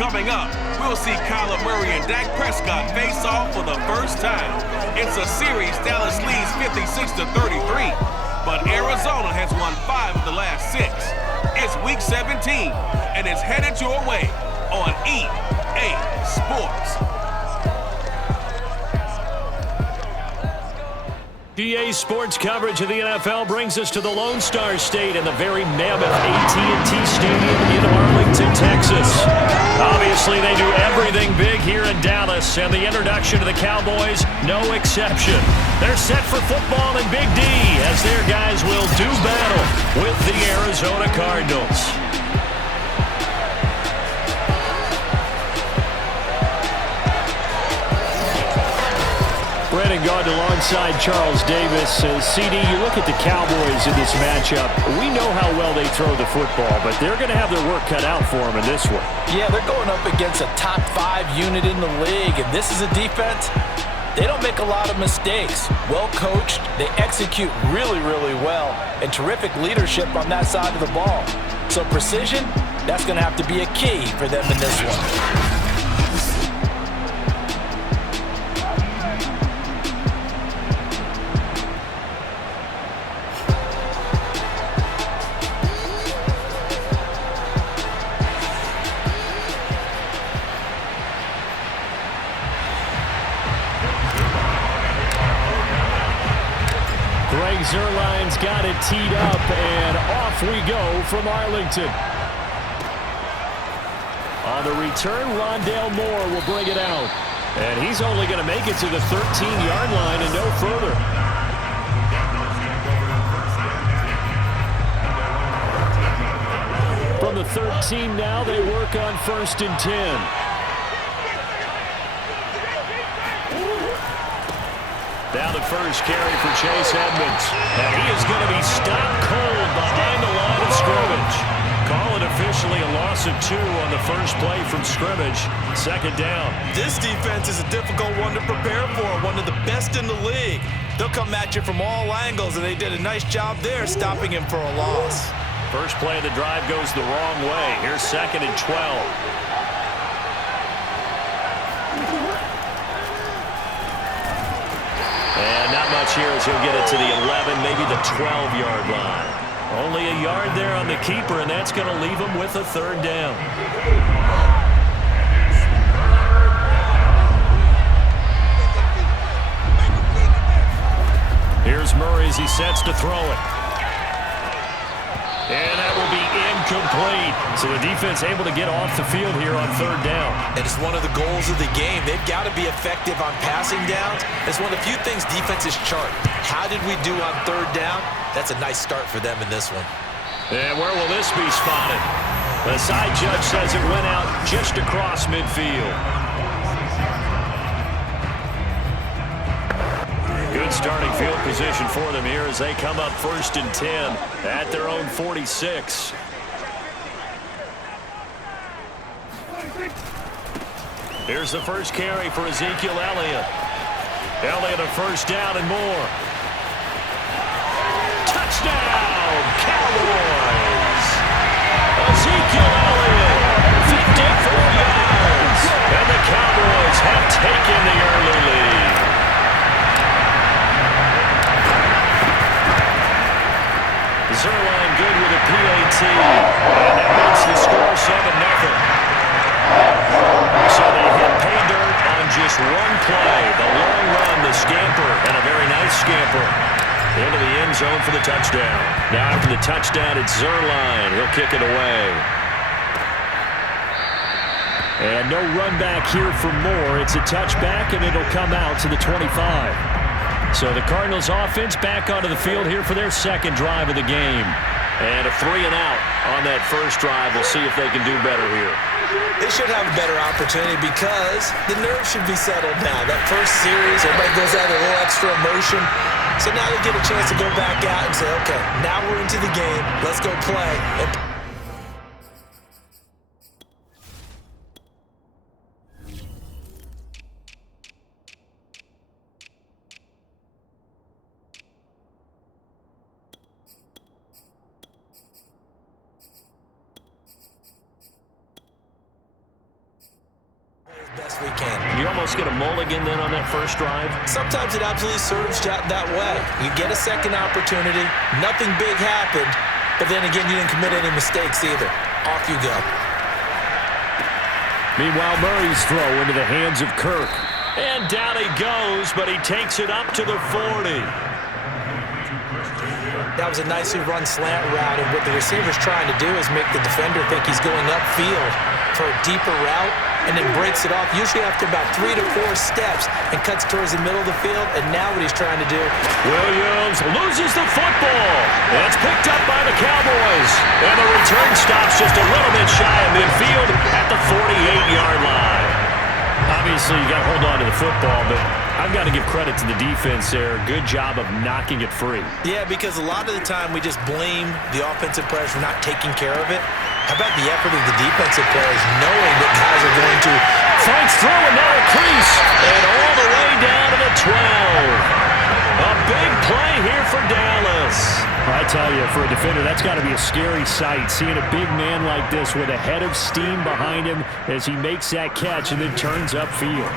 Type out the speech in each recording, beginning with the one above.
Coming up, we'll see Kyler Murray and Dak Prescott face off for the first time. It's a series Dallas leads 56-33, but Arizona has won 5 of the last 6. It's Week 17, and it's headed your way on EA Sports. EA Sports coverage of the NFL brings us to the Lone Star State in the very mammoth AT&T Stadium in Arlington, Texas. Obviously, they do everything big here in Dallas, and the introduction to the Cowboys, no exception. They're set for football in Big D as their guys will do battle with the Arizona Cardinals. Brandon Gaudin alongside Charles Davis. CD, you look at the Cowboys in this matchup. We know how well they throw the football, but they're going to have their work cut out for them in this one. Yeah, they're going up against a top 5 unit in the league, and this is a defense. They don't make a lot of mistakes. Well coached, they execute really, really well, and terrific leadership on that side of the ball. So precision, that's going to have to be a key for them in this one. Zerline's got it teed up, and off we go from Arlington. On the return, Rondale Moore will bring it out. And he's only going to make it to the 13-yard line and no further. From the 13 now, they work on 1st and 10. Now the first carry for Chase Edmonds. And he is going to be stopped cold behind the line of scrimmage. Call it officially a loss of 2 on the first play from scrimmage. 2nd down. This defense is a difficult one to prepare for, one of the best in the league. They'll come at you from all angles, and they did a nice job there stopping him for a loss. First play of the drive goes the wrong way. Here's 2nd and 12. And not much here as he'll get it to the 11, maybe the 12-yard line. Only a yard there on the keeper, and that's going to leave him with a 3rd down. Here's Murray as he sets to throw it. And that will be incomplete. So the defense able to get off the field here on 3rd down. And it's one of the goals of the game. They've got to be effective on passing downs. It's one of the few things defenses chart. How did we do on 3rd down? That's a nice start for them in this one. And where will this be spotted? The side judge says it went out just across midfield. Good starting field position for them here as they come up 1st and 10 at their own 46. Here's the first carry for Ezekiel Elliott. Elliott a 1st down and more. Touchdown, Cowboys! Ezekiel Elliott, 54 yards. And the Cowboys have taken the early lead. Zerline good with a PAT. And that makes the score 7-0. So they hit pay dirt on just one play. The long run, the scamper, and a very nice scamper into the end zone for the touchdown. Now after the touchdown, it's Zerline. He'll kick it away. And no run back here for Moore. It's a touchback, and it'll come out to the 25. So the Cardinals offense back onto the field here for their 2nd drive of the game. And a 3 and out on that first drive. We'll see if they can do better here. They should have a better opportunity because the nerves should be settled now. That first series, everybody goes out with a little extra emotion. So now they get a chance to go back out and say, okay, now we're into the game. Let's go play. best we can. You almost get a mulligan then on that first drive? Sometimes it absolutely serves that way. You get a second opportunity, nothing big happened, but then again, you didn't commit any mistakes either. Off you go. Meanwhile, Murray's throw into the hands of Kirk. And down he goes, but he takes it up to the 40. That was a nicely run slant route, and what the receiver's trying to do is make the defender think he's going upfield for a deeper route, and then breaks it off, usually after about 3 to 4 steps, and cuts towards the middle of the field, and now what he's trying to do. Williams loses the football. It's picked up by the Cowboys, and the return stops just a little bit shy of midfield at the 48-yard line. Obviously, you got to hold on to the football, but I've got to give credit to the defense there. Good job of knocking it free. Yeah, because a lot of the time we just blame the offensive players for not taking care of it. How about the effort of the defensive players knowing that guys are going to... Fights through and now a crease, and all the way down to the 12. A big play here for Dallas. I tell you, for a defender, that's got to be a scary sight, seeing a big man like this with a head of steam behind him as he makes that catch and then turns upfield.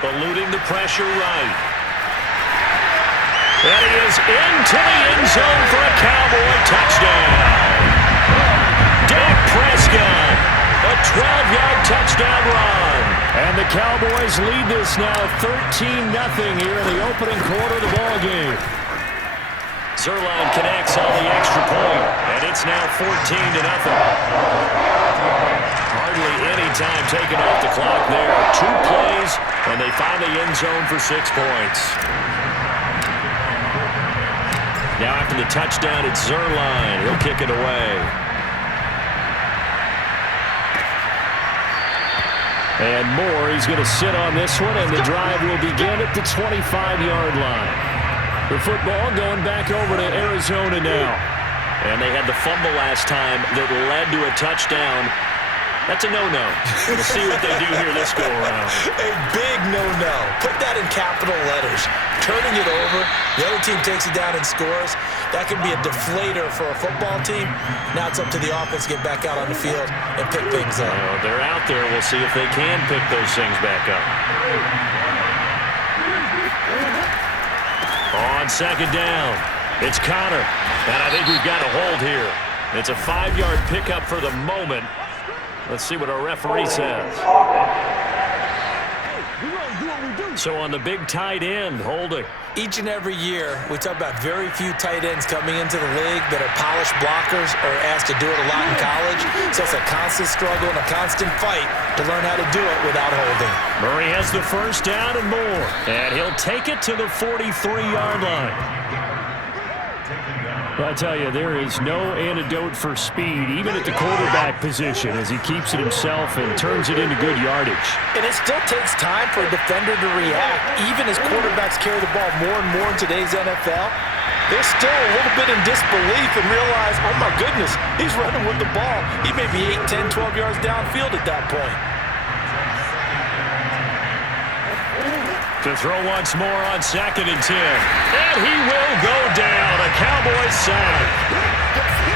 Eluding the pressure right. And he is into the end zone for a Cowboy touchdown. Dak Prescott, a 12-yard touchdown run. And the Cowboys lead this now 13-0 here in the opening quarter of the ballgame. Zerline connects on the extra point, and it's now 14-0. Hardly any time taken off the clock there. 2 plays, and they find the end zone for 6 points. Now after the touchdown, it's Zerline. He'll kick it away. And Moore, he's going to sit on this one, and the drive will begin at the 25-yard line. The football going back over to Arizona now. And they had the fumble last time that led to a touchdown. That's a no-no. We'll see what they do here this go-around. A big no-no. Put that in capital letters. Turning it over, the other team takes it down and scores. That can be a deflator for a football team. Now it's up to the offense to get back out on the field and pick things up. Well, they're out there. We'll see if they can pick those things back up. On second down, it's Connor. And I think we've got a hold here. It's a 5-yard pickup for the moment. Let's see what our referee says. So on the big tight end, holding. Each and every year, we talk about very few tight ends coming into the league that are polished blockers or asked to do it a lot in college. So it's a constant struggle and a constant fight to learn how to do it without holding. Murray has the first down and more. And he'll take it to the 43-yard line. I tell you, there is no antidote for speed, even at the quarterback position, as he keeps it himself and turns it into good yardage. And it still takes time for a defender to react, even as quarterbacks carry the ball more and more in today's NFL. They're still a little bit in disbelief and realize, oh my goodness, he's running with the ball. He may be 8, 10, 12 yards downfield at that point. To throw once more on 2nd and 10. And he will go down. A Cowboys sack.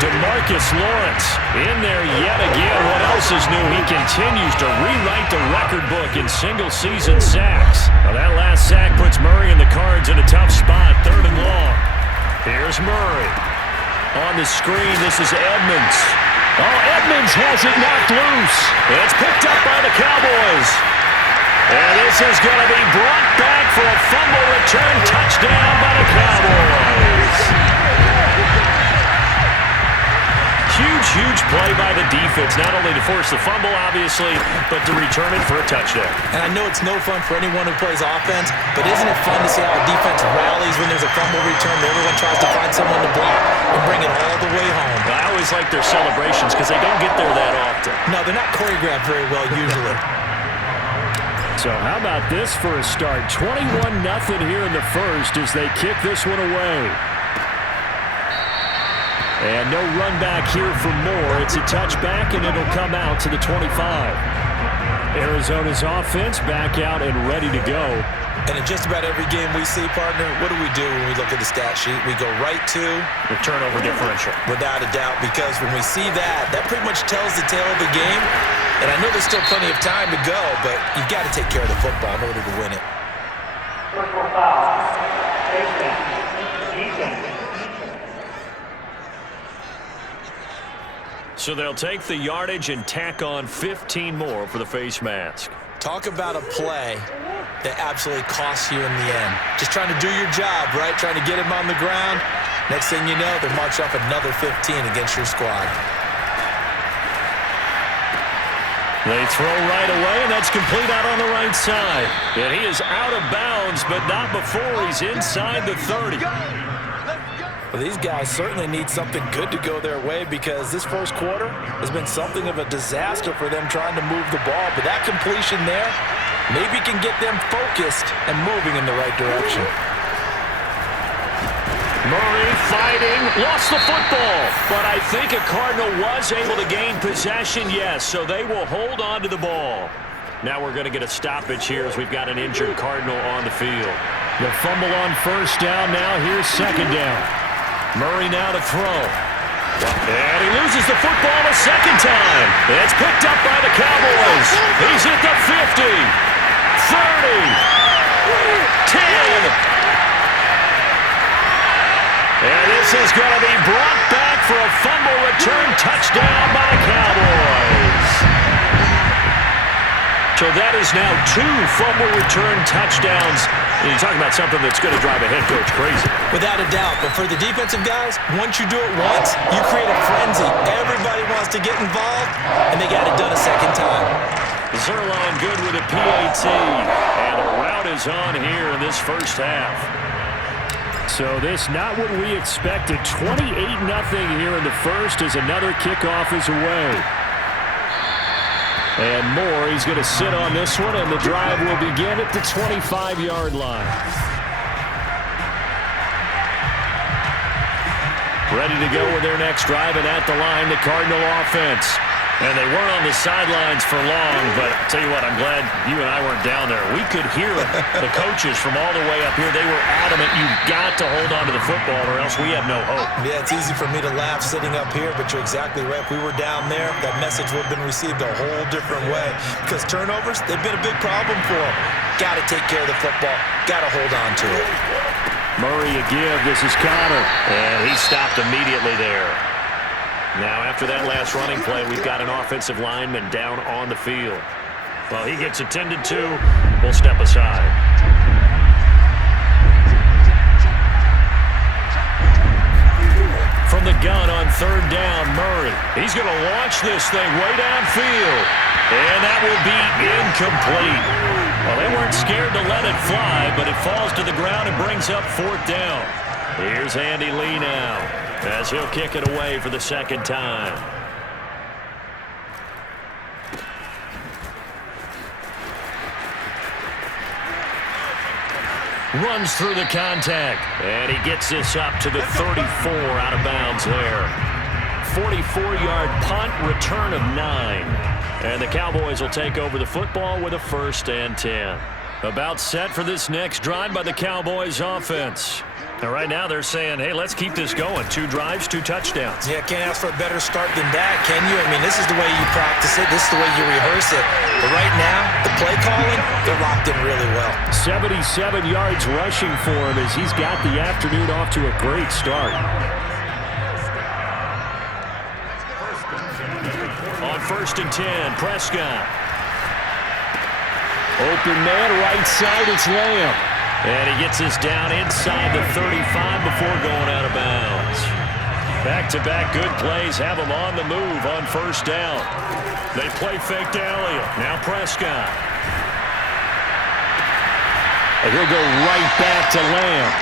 DeMarcus Lawrence in there yet again. What else is new? He continues to rewrite the record book in single-season sacks. Now that last sack puts Murray and the Cards in a tough spot. 3rd and long. Here's Murray. On the screen, this is Edmonds. Oh, Edmonds has it knocked loose. It's picked up by the Cowboys. And this is going to be brought back for a fumble return touchdown by the Cowboys. Huge play by the defense, not only to force the fumble, obviously, but to return it for a touchdown. And I know it's no fun for anyone who plays offense, but isn't it fun to see how a defense rallies when there's a fumble return, where everyone tries to find someone to block and bring it all the way home? I always like their celebrations because they don't get there that often. No, they're not choreographed very well usually. So how about this for a start? 21-0 here in the first as they kick this one away. And no run back here for Moore. It's a touchback, and it'll come out to the 25. Arizona's offense back out and ready to go. And in just about every game we see, partner, what do we do when we look at the stat sheet? We go right to the turnover differential. Without a doubt, because when we see that, that pretty much tells the tale of the game. And I know there's still plenty of time to go, but you've got to take care of the football in order to win it. So they'll take the yardage and tack on 15 more for the face mask. Talk about a play that absolutely costs you in the end. Just trying to do your job, right? Trying to get him on the ground. Next thing you know, they march off another 15 against your squad. They throw right away, and that's complete out on the right side. And he is out of bounds, but not before he's inside the 30. Well, these guys certainly need something good to go their way because this first quarter has been something of a disaster for them trying to move the ball. But that completion there maybe can get them focused and moving in the right direction. Murray fighting, lost the football. But I think a Cardinal was able to gain possession, yes, so they will hold on to the ball. Now we're going to get a stoppage here as we've got an injured Cardinal on the field. The fumble on first down now. Here's second down. Murray now to throw. And he loses the football a second time. It's picked up by the Cowboys. He's at the 50, 30, 10. And this is going to be brought back for a fumble return touchdown by the Cowboys. So that is now 2 fumble return touchdowns. And you're talking about something that's going to drive a head coach crazy. Without a doubt. But for the defensive guys, once you do it once, you create a frenzy. Everybody wants to get involved, and they got it done a second time. Zerline good with a PAT. And the route is on here in this first half. So this not what we expected. 28-0 here in the first as another kickoff is away. And more, he's going to sit on this one, and the drive will begin at the 25-yard line. Ready to go with their next drive, and at the line, the Cardinal offense. And they weren't on the sidelines for long, but I'll tell you what, I'm glad you and I weren't down there. We could hear the coaches from all the way up here. They were adamant, you've got to hold on to the football or else we have no hope. Yeah, it's easy for me to laugh sitting up here, but you're exactly right. If we were down there, that message would have been received a whole different way. Because turnovers, they've been a big problem for them. Got to take care of the football. Got to hold on to it. Murray a give. This is Connor. And he stopped immediately there. Now, after that last running play, we've got an offensive lineman down on the field. Well, he gets attended to. We'll step aside. From the gun on third down, Murray. He's going to launch this thing way downfield. And that will be incomplete. Well, they weren't scared to let it fly, but it falls to the ground and brings up fourth down. Here's Andy Lee now, as he'll kick it away for the second time. Runs through the contact, and he gets this up to the 34 out of bounds there. 44-yard punt, return of 9. And the Cowboys will take over the football with a 1st and 10. About set for this next drive by the Cowboys offense. And right now they're saying, hey, let's keep this going. 2 drives, 2 touchdowns. Yeah, can't ask for a better start than that, can you? I mean, this is the way you practice it. This is the way you rehearse it. But right now, the play calling, they're locked in really well. 77 yards rushing for him as he's got the afternoon off to a great start. On 1st and 10, Prescott. Open man, right side, it's Lamb. And he gets us down inside the 35 before going out of bounds. Back-to-back good plays have him on the move on 1st down. They play fake to Elliott. Now Prescott. And he'll go right back to Lamb.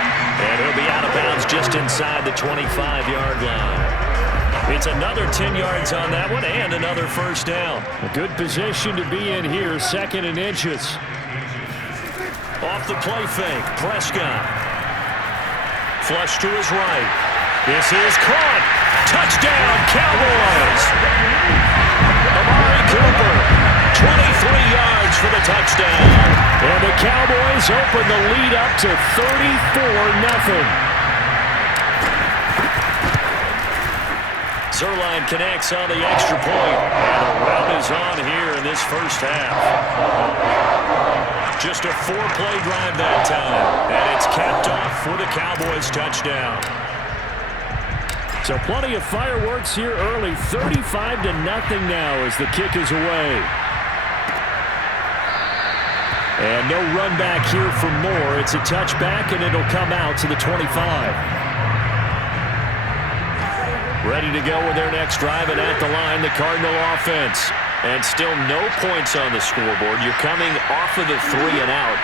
And he'll be out of bounds just inside the 25-yard line. It's another 10 yards on that one and another 1st down. A good position to be in here, 2nd and inches. Off the play fake, Prescott. Flush to his right. This is caught. Touchdown, Cowboys. Amari Cooper, 23 yards for the touchdown. And the Cowboys open the lead up to 34-0. Zerline connects on the extra point. And the run is on here in this first half. Just a 4-play drive that time. And it's capped off with a Cowboys touchdown. So plenty of fireworks here early. 35-0 now as the kick is away. And no run back here for Moore. It's a touchback, and it'll come out to the 25. Ready to go with their next drive, and at the line, the Cardinal offense. And still no points on the scoreboard. You're coming off of the 3-and-out.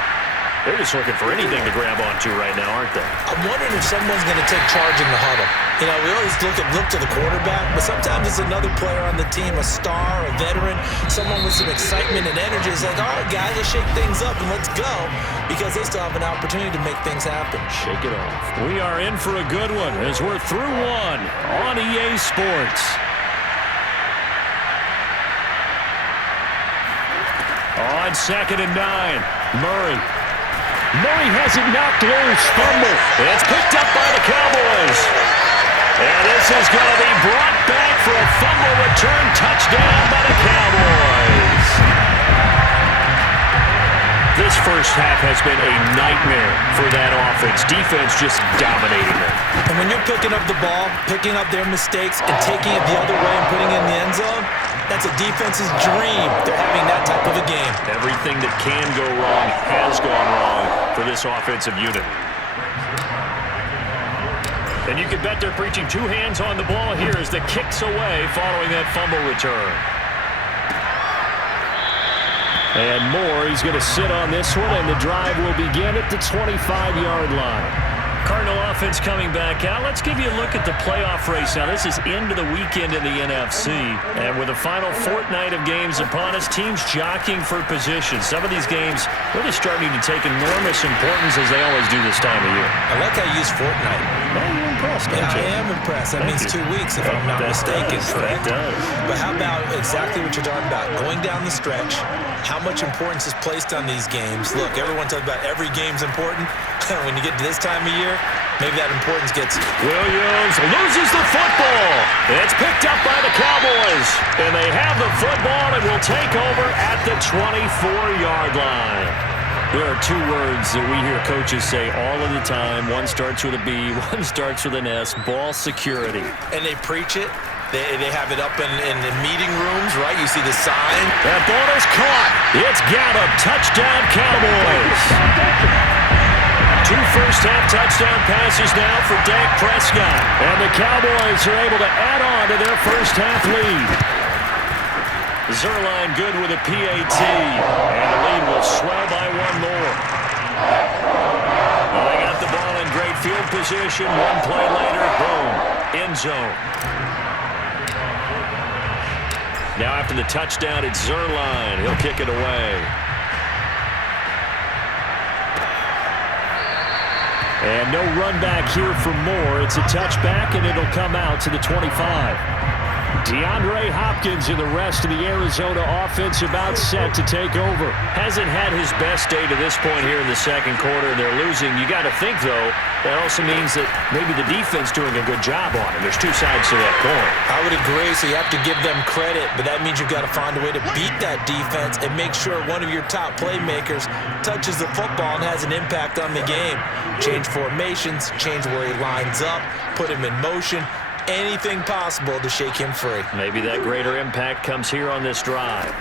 They're just looking for anything to grab onto right now, aren't they? I'm wondering if someone's going to take charge in the huddle. You know, we always look to the quarterback, but sometimes it's another player on the team, a star, a veteran, someone with some excitement and energy. It's like, all right, guys, let's shake things up and let's go, because they still have an opportunity to make things happen. Shake it off. We are in for a good one as we're through one on EA Sports. On 2nd and 9, Murray has it knocked loose. Fumble. It's picked up by the Cowboys. And this is going to be brought back for a fumble return touchdown by the Cowboys. This first half has been a nightmare for that offense. Defense just dominating them. And when you're picking up the ball, picking up their mistakes, and taking it the other way and putting it in the end zone, that's a defense's dream. They're having that type of a game. Everything that can go wrong has gone wrong for this offensive unit. And you can bet they're preaching two hands on the ball here as the kick's away following that fumble return. And Moore, he's going to sit on this one, and the drive will begin at the 25-yard line. Cardinal offense coming back out. Let's give you a look at the playoff race. Now, this is into the weekend in the NFC. And with the final fortnight of games upon us, teams jockeying for position. Some of these games really starting to take enormous importance as they always do this time of year. I like how you use fortnight. Well, you're impressed, don't you? I am impressed. That means 2 weeks, if I'm not mistaken. That does. But how about exactly what you're talking about? Going down the stretch, how much importance is placed on these games. Look, everyone talks about every game's important. When you get to this time of year, maybe that importance gets... Williams loses the football. It's picked up by the Cowboys. And they have the football and will take over at the 24-yard line. There are two words that we hear coaches say all of the time. One starts with a B, one starts with an S. Ball security. And they preach it. They have it up in the meeting rooms, right? You see the sign. That ball is caught. It's Gallup. Touchdown, Cowboys. 2 first-half touchdown passes now for Dak Prescott. And the Cowboys are able to add on to their first-half lead. Zerline good with a PAT. And the lead will swell by one more. Well, they got the ball in great field position. One play later, boom, end zone. Now after the touchdown, it's Zerline. He'll kick it away. And no run back here for Moore. It's a touchback, and it'll come out to the 25. DeAndre Hopkins and the rest of the Arizona offense about set to take over. Hasn't had his best day to this point here in the second quarter. They're losing. You got to think, though, that also means that maybe the defense doing a good job on it. There's two sides to that coin. I would agree, so you have to give them credit, but that means you've got to find a way to beat that defense and make sure one of your top playmakers touches the football and has an impact on the game. Change formations, change where he lines up, put him in motion. Anything possible to shake him free. Maybe that greater impact comes here on this drive.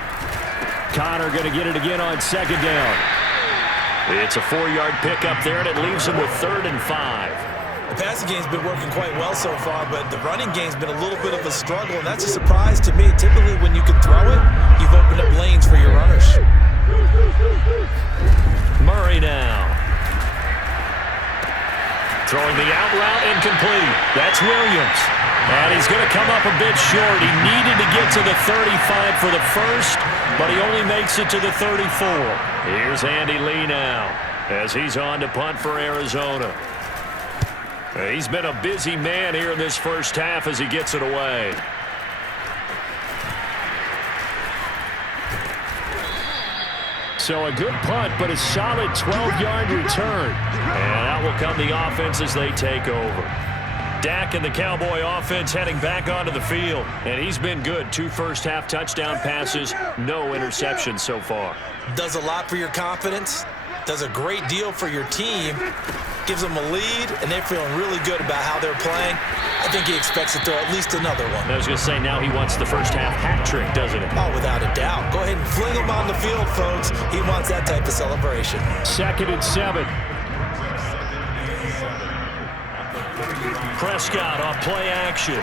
Connor going to get it again on second down. It's a 4-yard pickup there, and it leaves him with 3rd and 5. The passing game's been working quite well so far, but the running game's been a little bit of a struggle, and that's a surprise to me. Typically, when you can throw it, you've opened up lanes for your runners. Murray now. Throwing the out route, incomplete. That's Williams. And he's going to come up a bit short. He needed to get to the 35 for the first, but he only makes it to the 34. Here's Andy Lee now as he's on to punt for Arizona. He's been a busy man here in this first half as he gets it away. So a good punt, but a solid 12-yard return. And out will come the offense as they take over. Dak and the Cowboy offense heading back onto the field. And he's been good. 2 first-half touchdown passes, no interceptions so far. Does a lot for your confidence. Does a great deal for your team. Gives them a lead, and they're feeling really good about how they're playing. I think he expects to throw at least another one. I was going to say, now he wants the first-half hat trick, doesn't he? Oh, without a doubt. Go ahead and fling him on the field, folks. He wants that type of celebration. 2nd and 7. Prescott on play action.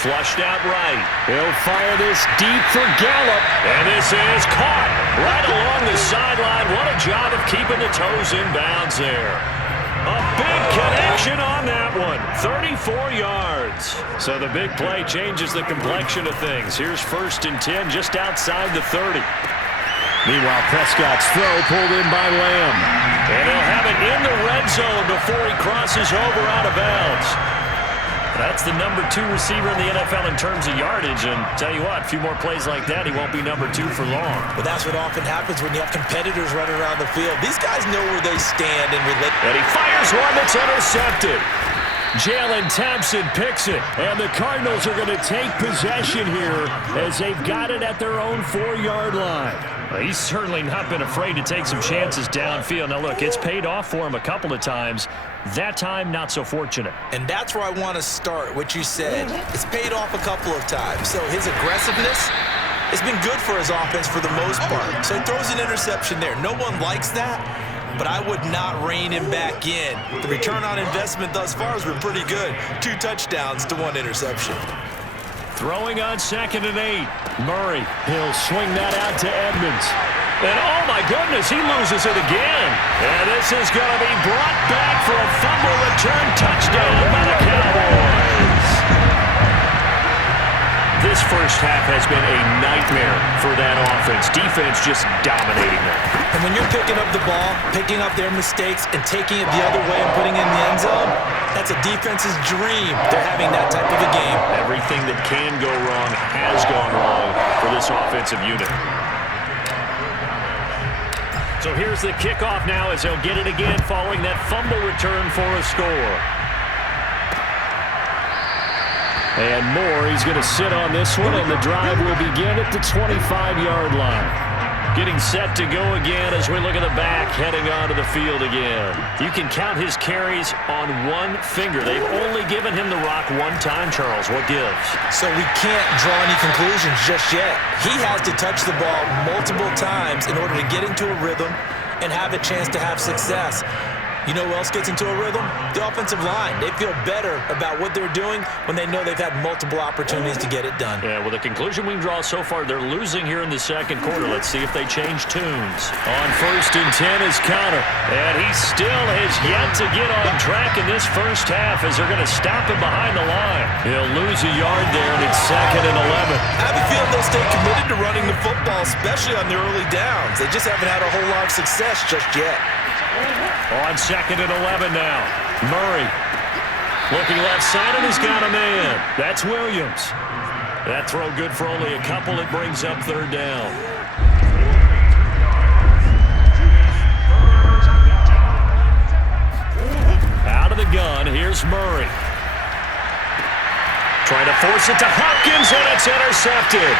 Flushed out right. He'll fire this deep for Gallup. And this is caught right along the sideline. What a job of keeping the toes in bounds there. A big connection on that one. 34 yards. So the big play changes the complexion of things. Here's 1st and 10 just outside the 30. Meanwhile, Prescott's throw pulled in by Lamb. And he'll have it in the red zone before he crosses over out of bounds. That's the number 2 receiver in the NFL in terms of yardage. And tell you what, a few more plays like that, he won't be number 2 for long. But that's what often happens when you have competitors running around the field. These guys know where they stand and relate. And he fires one that's intercepted. Jalen Thompson picks it. And the Cardinals are going to take possession here as they've got it at their own 4-yard line. Well, he's certainly not been afraid to take some chances downfield. Now, look, it's paid off for him a couple of times. That time, not so fortunate. And that's where I want to start, what you said. It's paid off a couple of times. So his aggressiveness has been good for his offense for the most part. So he throws an interception there. No one likes that, but I would not rein him back in. The return on investment thus far has been pretty good. 2 touchdowns to 1 interception. Throwing on 2nd and 8. Murray, he'll swing that out to Edmonds. And oh my goodness, he loses it again. And this is going to be brought back for a fumble return touchdown by the Cowboys. This first half has been a nightmare for that offense. Defense just dominating them. And when you're picking up the ball, picking up their mistakes, and taking it the other way and putting it in the end zone, that's a defense's dream. They're having that type of a game. Everything that can go wrong has gone wrong for this offensive unit. So here's the kickoff now as they'll get it again following that fumble return for a score. And Moore, he's going to sit on this one, and the drive will begin at the 25-yard line. Getting set to go again as we look at the back, heading onto the field again. You can count his carries on one finger. They've only given him the rock one time, Charles. What gives? So we can't draw any conclusions just yet. He has to touch the ball multiple times in order to get into a rhythm and have a chance to have success. You know who else gets into a rhythm? The offensive line. They feel better about what they're doing when they know they've had multiple opportunities to get it done. Yeah, well, the conclusion we can draw so far, they're losing here in the second quarter. Let's see if they change tunes. On 1st and 10 is Connor. And he still has yet to get on track in this first half as they're going to stop him behind the line. He'll lose a yard there, and it's 2nd and 11. I have a feeling they'll stay committed to running the football, especially on the early downs. They just haven't had a whole lot of success just yet. On 2nd and 11 now. Murray looking left side, and he's got a man. That's Williams. That throw good for only a couple. It brings up 3rd down. Out of the gun, here's Murray. Trying to force it to Hopkins, and it's intercepted.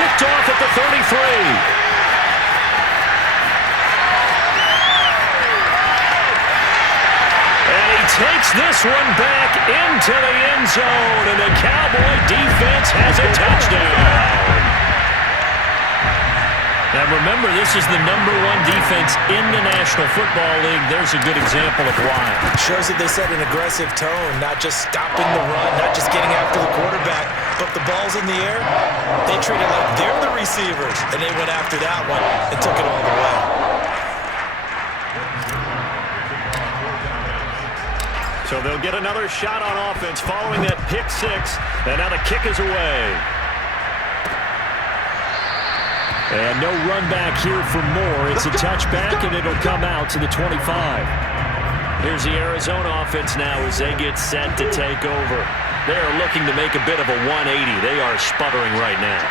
Picked off at the 33. Takes this one back into the end zone, and the Cowboy defense has a touchdown. Now remember, this is the #1 defense in the National Football League. There's a good example of why. Shows that they set an aggressive tone, not just stopping the run, not just getting after the quarterback, but the ball's in the air. They treat it like they're the receivers, and they went after that one and took it all the way. So they'll get another shot on offense following that pick 6. And now the kick is away. And no run back here for Moore. It's a touchback, and it'll come out to the 25. Here's the Arizona offense now as they get set to take over. They are looking to make a bit of a 180. They are sputtering right now.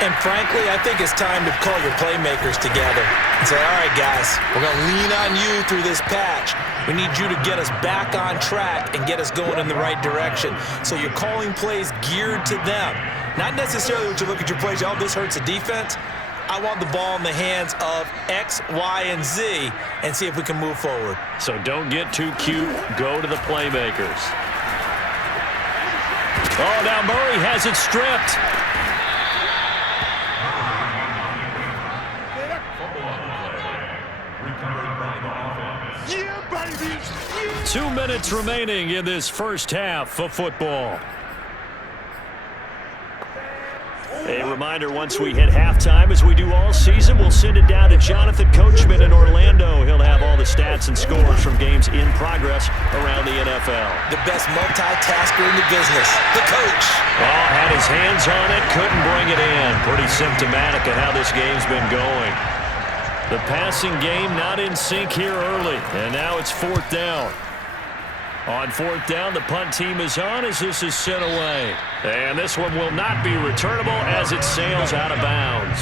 And frankly, I think it's time to call your playmakers together and say, all right, guys, we're going to lean on you through this patch. We need you to get us back on track and get us going in the right direction. So you're calling plays geared to them. Not necessarily what you look at your plays, oh, this hurts the defense. I want the ball in the hands of X, Y, and Z and see if we can move forward. So don't get too cute. Go to the playmakers. Oh, now Murray has it stripped. 2 minutes remaining in this first half of football. A reminder, once we hit halftime, as we do all season, we'll send it down to Jonathan Coachman in Orlando. He'll have all the stats and scores from games in progress around the NFL. The best multitasker in the business, the coach. Oh, had his hands on it, couldn't bring it in. Pretty symptomatic of how this game's been going. The passing game not in sync here early, and now it's fourth down. On fourth down, the punt team is on as this is sent away. And this one will not be returnable as it sails out of bounds.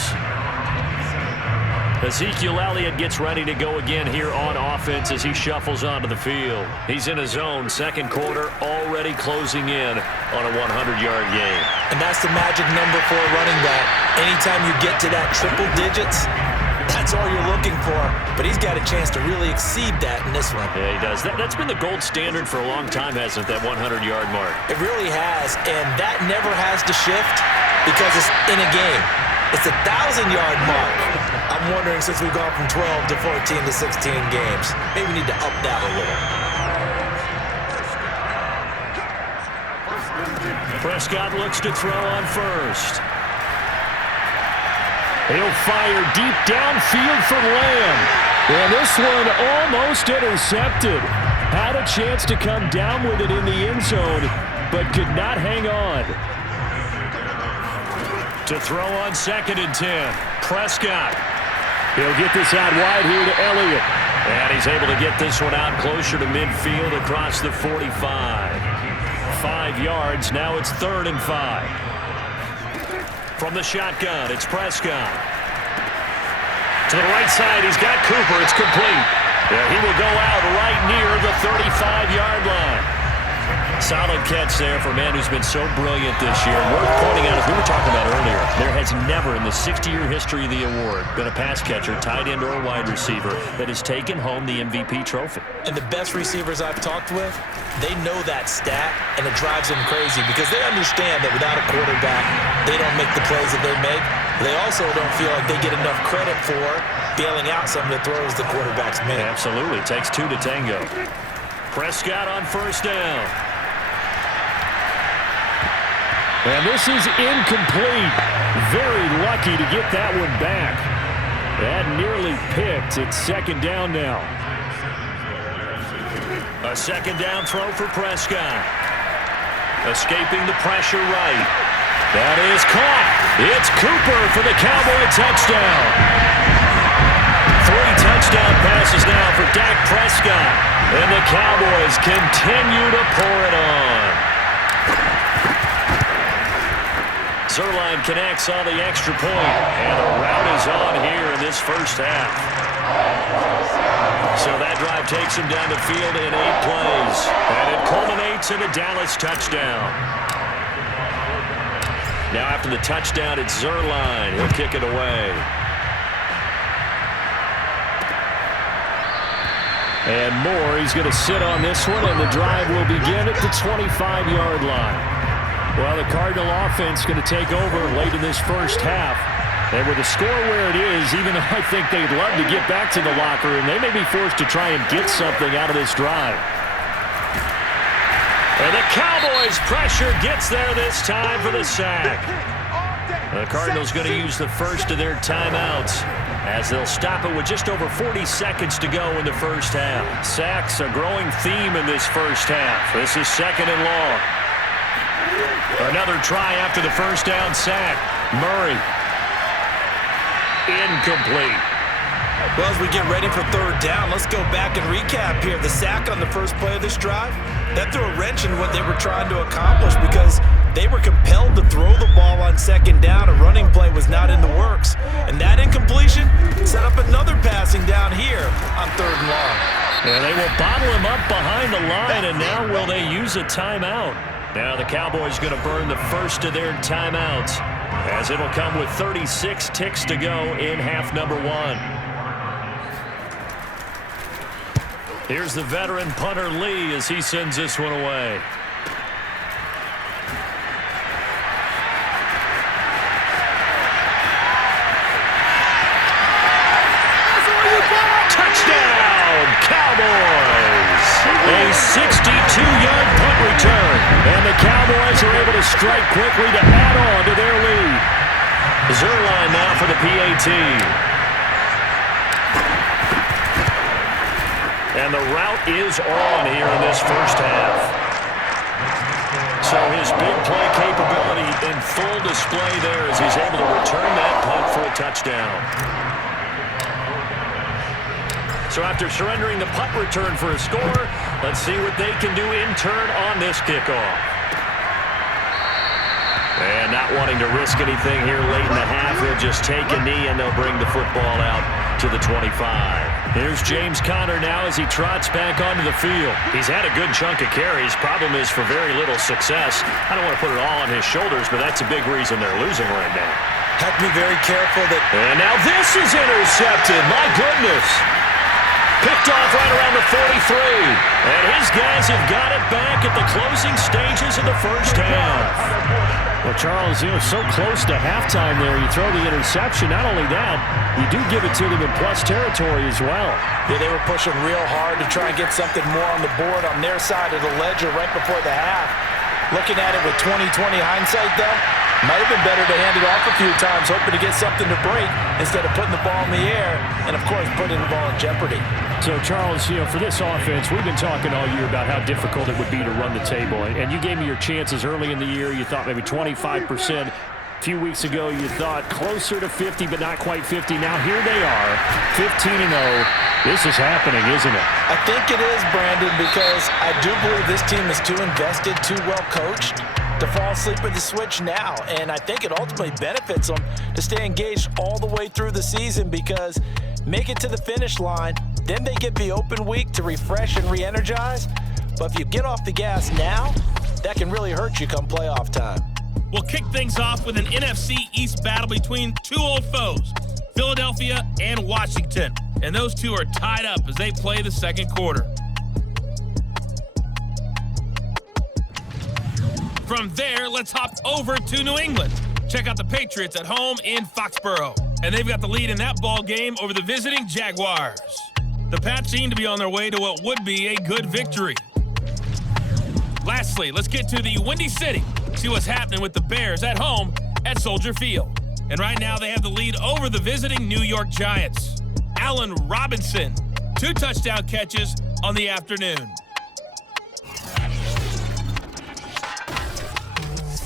Ezekiel Elliott gets ready to go again here on offense as he shuffles onto the field. He's in his own second quarter, already closing in on a 100-yard game. And that's the magic number for a running back. Anytime you get to that triple digits, that's all you're looking for, but he's got a chance to really exceed that in this one. Yeah, he does. That's been the gold standard for a long time, hasn't it, that 100-yard mark? It really has, and that never has to shift because it's in a game. It's a 1,000-yard mark. I'm wondering, since we've gone from 12 to 14 to 16 games, maybe we need to up that a little. Prescott looks to throw on first. He'll fire deep downfield from Lamb. And this one almost intercepted. Had a chance to come down with it in the end zone, but could not hang on. To throw on 2nd and 10. Prescott. He'll get this out wide here to Elliott. And he's able to get this one out closer to midfield across the 45. 5 yards. Now it's 3rd and 5. From the shotgun, it's Prescott. To the right side, he's got Cooper. It's complete. Yeah, he will go out right near the 35-yard line. Solid catch there for a man who's been so brilliant this year. Worth pointing out, as we were talking about earlier, there has never in the 60-year history of the award been a pass catcher, tight end, or wide receiver that has taken home the MVP trophy. And the best receivers I've talked with, they know that stat, and it drives them crazy because they understand that without a quarterback, they don't make the plays that they make. They also don't feel like they get enough credit for bailing out some of the throws the quarterbacks make. Absolutely. It takes 2 to tango. Prescott on first down. And this is incomplete. Very lucky to get that one back. That nearly picked. It's 2nd down now. A 2nd down throw for Prescott. Escaping the pressure right. That is caught. It's Cooper for the Cowboy touchdown. 3 touchdown passes now for Dak Prescott. And the Cowboys continue to pour it on. Zerline connects on the extra point, and the route is on here in this first half. So that drive takes him down the field in 8 plays, and it culminates in a Dallas touchdown. Now after the touchdown, it's Zerline. He'll kick it away. And Moore, he's going to sit on this one, and the drive will begin at the 25-yard line. Well, the Cardinal offense going to take over late in this first half. And with the score where it is, even though I think they'd love to get back to the locker room, they may be forced to try and get something out of this drive. And the Cowboys' pressure gets there this time for the sack. The Cardinals going to use the first of their timeouts as they'll stop it with just over 40 seconds to go in the first half. Sacks a growing theme in this first half. This is 2nd and long. Another try after the first down sack. Murray. Incomplete. Well, as we get ready for 3rd down, let's go back and recap here. The sack on the first play of this drive, that threw a wrench in what they were trying to accomplish because they were compelled to throw the ball on second down. A running play was not in the works. And that incompletion set up another passing down here on 3rd and long. And they will bottle him up behind the line, and now will they use a timeout? Now the Cowboys going to burn the first of their timeouts, as it'll come with 36 ticks to go in half number 1. Here's the veteran punter Lee as he sends this one away. Touchdown, Cowboys! A 62-yard punt return, and the Cowboys are able to strike quickly to add on to their lead. Zerline now for the PAT. And the route is on here in this first half. So his big play capability in full display there as he's able to return that punt for a touchdown. So after surrendering the punt return for a score, let's see what they can do in turn on this kickoff. And not wanting to risk anything here late in the half, they'll just take a knee and they'll bring the football out to the 25. Here's James Conner now as he trots back onto the field. He's had a good chunk of carries. Problem is for very little success. I don't want to put it all on his shoulders, but that's a big reason they're losing right now. Have to be very careful that... And now this is intercepted. My goodness. Picked off right around the 43. And his guys have got it back at the closing stages of the first half. Well, Charles, so close to halftime there. You throw the interception. Not only that, you do give it to them in plus territory as well. Yeah, they were pushing real hard to try and get something more on the board on their side of the ledger right before the half. Looking at it with 20/20 hindsight, though, might have been better to hand it off a few times, hoping to get something to break instead of putting the ball in the air and, of course, putting the ball in jeopardy. So, Charles, for this offense, we've been talking all year about how difficult it would be to run the table. And you gave me your chances early in the year. You thought maybe 25%. A few weeks ago, you thought closer to 50, but not quite 50. Now, here they are, 15-0. This is happening, isn't it? I think it is, Brandon, because I do believe this team is too invested, too well coached to fall asleep at the switch now. And I think it ultimately benefits them to stay engaged all the way through the season because make it to the finish line, then they get the open week to refresh and re-energize. But if you get off the gas now, that can really hurt you come playoff time. We'll kick things off with an NFC East battle between two old foes, Philadelphia and Washington. And those two are tied up as they play the second quarter. From there, let's hop over to New England. Check out the Patriots at home in Foxborough. And they've got the lead in that ball game over the visiting Jaguars. The Pats seem to be on their way to what would be a good victory. Lastly, let's get to the Windy City. See what's happening with the Bears at home at Soldier Field. And right now they have the lead over the visiting New York Giants. Allen Robinson, 2 touchdown catches on the afternoon.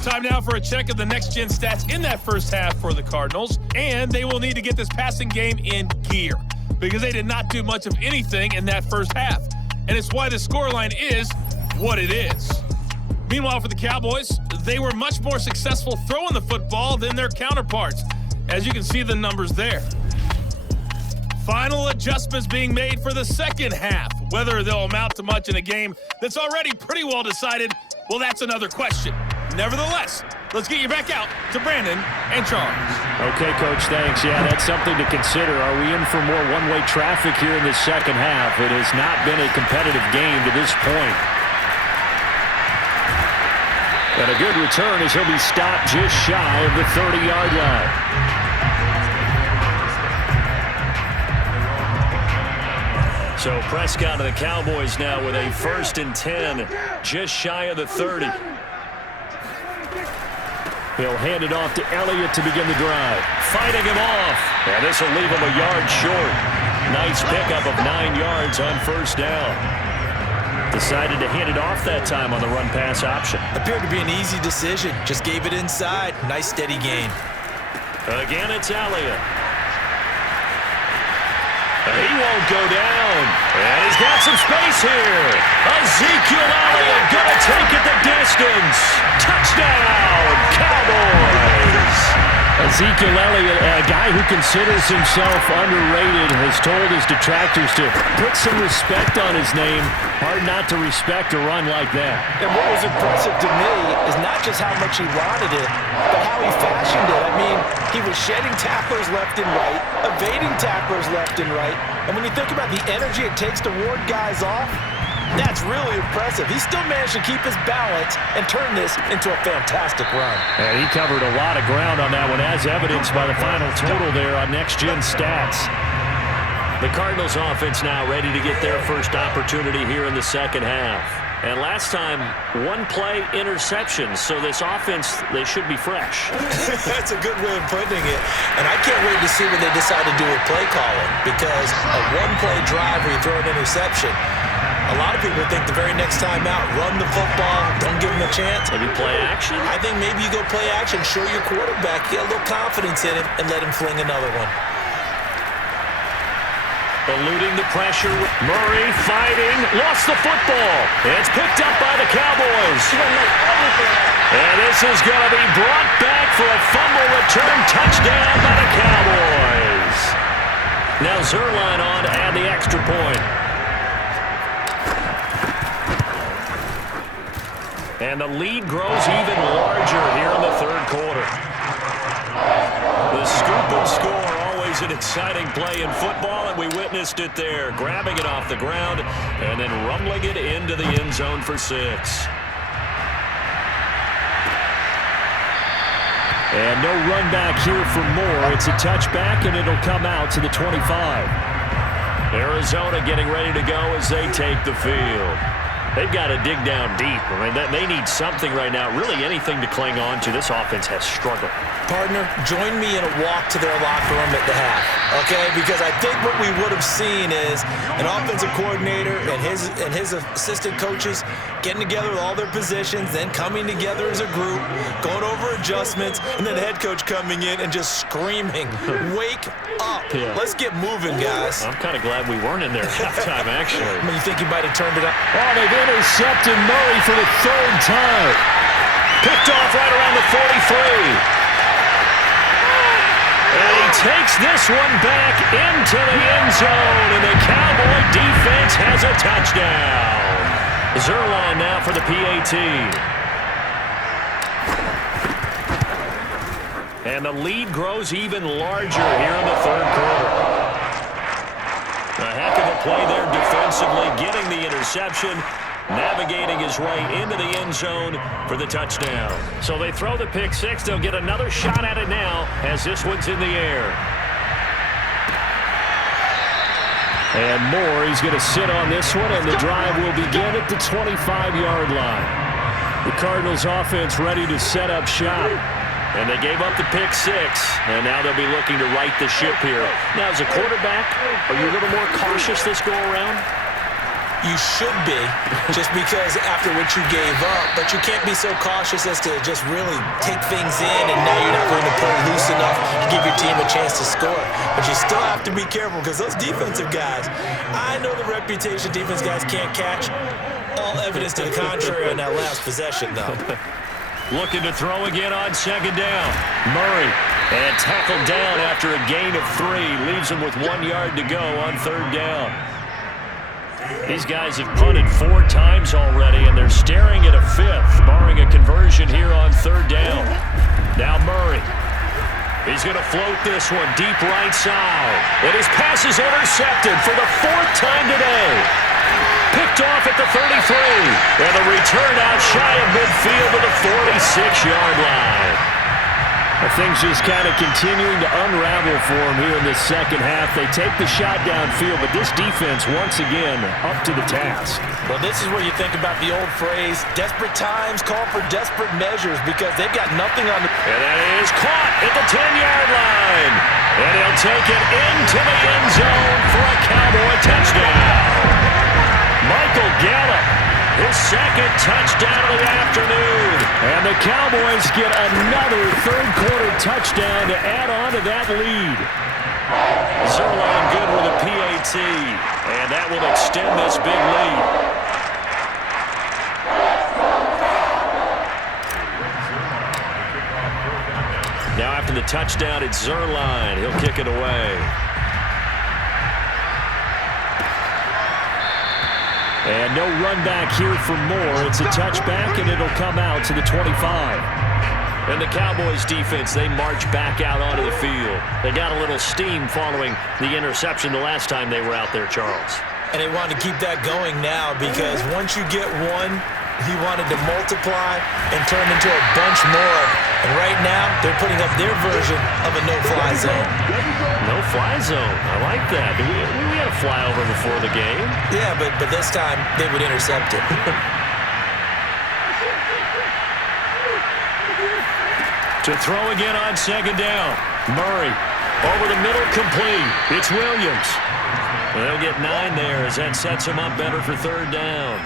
Time now for a check of the next-gen stats in that first half for the Cardinals. And they will need to get this passing game in gear because they did not do much of anything in that first half. And it's why the scoreline is what it is. Meanwhile, for the Cowboys, they were much more successful throwing the football than their counterparts, as you can see the numbers there. Final adjustments being made for the second half. Whether they'll amount to much in a game that's already pretty well decided, well, that's another question. Nevertheless, let's get you back out to Brandon and Charles. Okay, Coach, thanks. Yeah, that's something to consider. Are we in for more one-way traffic here in the second half? It has not been a competitive game to this point. And a good return as he'll be stopped just shy of the 30-yard line. So Prescott and the Cowboys now with a 1st and 10, just shy of the 30. He'll hand it off to Elliott to begin the drive. Fighting him off. And this will leave him a yard short. Nice pickup of 9 yards on 1st down. Decided to hand it off that time on the run-pass option. Appeared to be an easy decision. Just gave it inside. Nice, steady gain. Again, it's Elliott. He won't go down. And he's got some space here. Ezekiel Elliott going to take it the distance. Touchdown, Cowboys. Ezekiel Elliott, a guy who considers himself underrated, has told his detractors to put some respect on his name. Hard not to respect a run like that. And what was impressive to me is not just how much he wanted it, but how he fashioned it. I mean, he was shedding tacklers left and right, evading tacklers left and right. And when you think about the energy it takes to ward guys off, that's really impressive. He still managed to keep his balance and turn this into a fantastic run. And he covered a lot of ground on that one, as evidenced by the final total there on Next Gen Stats. The Cardinals offense now ready to get their first opportunity here in the second half. And last time, one play interception, so this offense, they should be fresh. That's a good way of putting it. And I can't wait to see what they decide to do with play calling, because a one-play drive where you throw an interception, a lot of people think the very next time out, run the football, don't give him a chance. Maybe play action? I think maybe you go play action, show your quarterback, get a little confidence in him, and let him fling another one. Eluding the pressure. Murray fighting. Lost the football. It's picked up by the Cowboys. And this is going to be brought back for a fumble return touchdown by the Cowboys. Now Zerline on to add the extra point. And the lead grows even larger here in the third quarter. The scoop and score, always an exciting play in football, and we witnessed it there. Grabbing it off the ground and then rumbling it into the end zone for 6. And no run back here for Moore. It's a touchback, and it'll come out to the 25. Arizona getting ready to go as they take the field. They've got to dig down deep. I mean, they need something right now, really anything to cling on to. This offense has struggled. Partner, join me in a walk to their locker room at the half, okay? Because I think what we would have seen is an offensive coordinator and his assistant coaches getting together with all their positions, then coming together as a group, going over adjustments, and then the head coach coming in and just screaming, wake up. Yeah. Let's get moving, guys. I'm kind of glad we weren't in there at halftime, actually. I mean, you think he might have turned it up? Oh, they've intercepted Murray for the third time. Picked off right around the 43. And he takes this one back into the end zone, and the Cowboy defense has a touchdown. Zerline now for the PAT. And the lead grows even larger here in the third quarter. A heck of a play there defensively, getting the interception, navigating his way into the end zone for the touchdown. So they throw the pick 6. They'll get another shot at it now as this one's in the air. And Moore, he's going to sit on this one, and the drive will begin at the 25-yard line. The Cardinals offense ready to set up shop. And they gave up the pick 6, and now they'll be looking to right the ship here. Now, as a quarterback, are you a little more cautious this go-around? You should be, just because after what you gave up, but you can't be so cautious as to just really take things in, and now you're not going to play loose enough to give your team a chance to score. But you still have to be careful, because those defensive guys, I know the reputation defense guys can't catch. All evidence to the contrary on that last possession, though. Looking to throw again on second down. Murray, and tackled down after a gain of 3. Leaves him with 1 yard to go on third down. These guys have punted 4 times already, and they're staring at a 5th, barring a conversion here on third down. Now Murray. He's going to float this one deep right side. And his pass is intercepted for the 4th time today. Picked off at the 33. And the return out shy of midfield to the 46-yard line. Things just kind of continuing to unravel for them here in the second half. They take the shot downfield, but this defense, once again, up to the task. Well, this is where you think about the old phrase, desperate times call for desperate measures, because they've got nothing on the... And that is caught at the 10-yard line. And he'll take it into the end zone for a Cowboy touchdown. Michael Gallup, his second touchdown of the afternoon. And the Cowboys get another third-quarter touchdown to add on to that lead. Zerline good with a PAT, and that will extend this big lead. Now after the touchdown, it's Zerline. He'll kick it away. And no run back here for Moore. It's a touchback, and it'll come out to the 25. And the Cowboys defense, they march back out onto the field. They got a little steam following the interception the last time they were out there, Charles. And they want to keep that going now because once you get one, he wanted to multiply and turn into a bunch more. And right now, they're putting up their version of a no-fly zone. No-fly zone. I like that. We had a flyover before the game. Yeah, but this time, they would intercept it. To throw again on second down. Murray over the middle, complete. It's Williams. They'll get 9 there as that sets him up better for third down.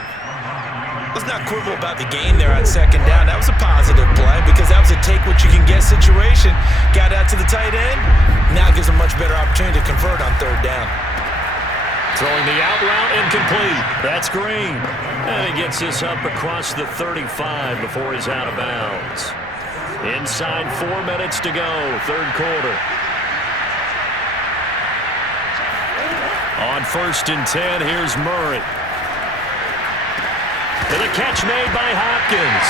Let's not quibble about the gain there on second down. That was a positive play because that was a take-what-you-can-get situation. Got out to the tight end. Now it gives a much better opportunity to convert on third down. Throwing the out route, incomplete. That's Green. And he gets this up across the 35 before he's out of bounds. Inside 4 minutes to go, third quarter. On 1st and 10, here's Murray. And a catch made by Hopkins.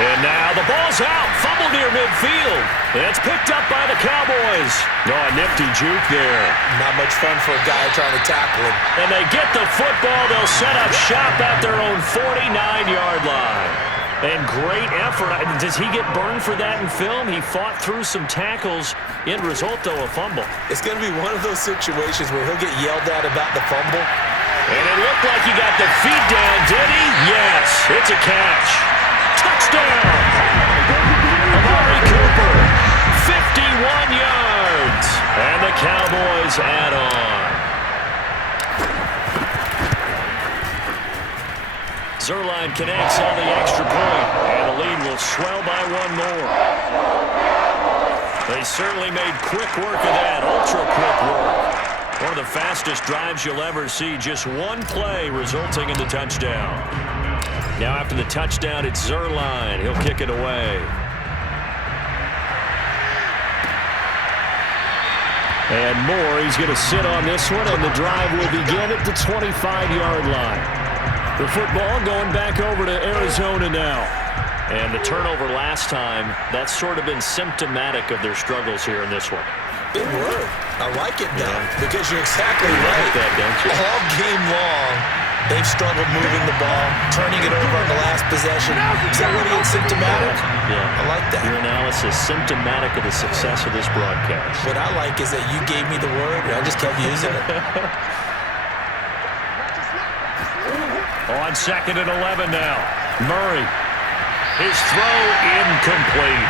And now the ball's out. Fumble near midfield. It's picked up by the Cowboys. Oh, a nifty juke there. Not much fun for a guy trying to tackle him. And they get the football. They'll set up shop at their own 49-yard line. And great effort. Does he get burned for that in film? He fought through some tackles. End result, though, a fumble. It's going to be one of those situations where he'll get yelled at about the fumble. And it looked like he got the feet down, did he? Yes, it's a catch. Touchdown! Amari Cooper, 51 yards. And the Cowboys add on. Zerline connects on the extra point, and the lead will swell by 1 more. They certainly made quick work of that, ultra-quick work. One of the fastest drives you'll ever see, just one play resulting in the touchdown. Now after the touchdown, it's Zerline. He'll kick it away. And Moore, he's going to sit on this one, and the drive will begin at the 25-yard line. The football going back over to Arizona now. And the turnover last time, that's sort of been symptomatic of their struggles here in this one. Big word. I like it now because you're exactly right. You like that, don't you? All game long, they've struggled moving the ball, turning it over on the last possession. Is that really symptomatic? Yeah. I like that. Your analysis symptomatic of the success of this broadcast. What I like is that you gave me the word, and I just kept using it. On 2nd and 11 now. Murray. His throw incomplete.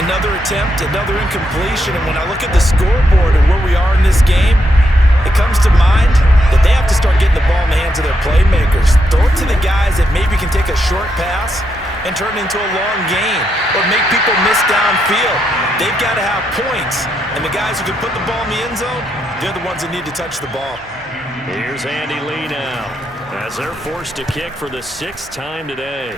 Another attempt, another incompletion, and when I look at the scoreboard and where we are in this game, it comes to mind that they have to start getting the ball in the hands of their playmakers. Throw it to the guys that maybe can take a short pass and turn it into a long gain or make people miss downfield. They've got to have points, and the guys who can put the ball in the end zone, they're the ones that need to touch the ball. Here's Andy Lee now as they're forced to kick for the 6th time today.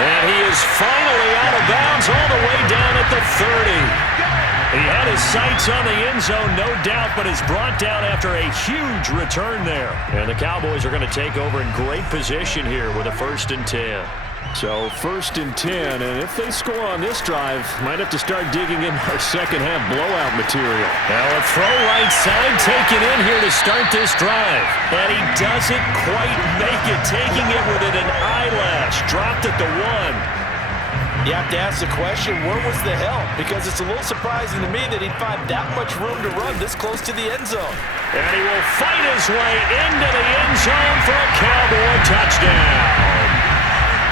And he is finally out of bounds all the way down at the 30. He had his sights on the end zone, no doubt, but is brought down after a huge return there. And the Cowboys are going to take over in great position here with a 1st and 10. So 1st and 10, and if they score on this drive, might have to start digging in our second-half blowout material. Now a throw right side taken in here to start this drive. And he doesn't quite make it, taking it within an eyelash. Dropped at the 1. You have to ask the question, where was the help? Because it's a little surprising to me that he'd find that much room to run this close to the end zone. And he will fight his way into the end zone for a Cowboy touchdown.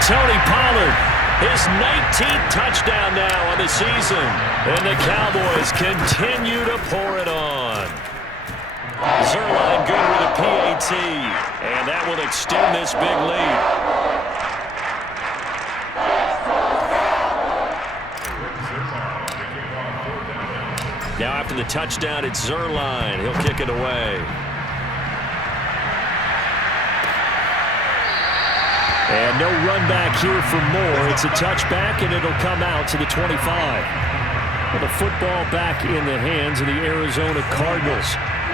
Tony Pollard, his 19th touchdown now on the season. And the Cowboys continue to pour it on. Zerline good with a PAT. And that will extend this big lead. Now after the touchdown, it's Zerline. He'll kick it away. And no run back here for Moore. It's a touchback, and it'll come out to the 25. Well, the football back in the hands of the Arizona Cardinals.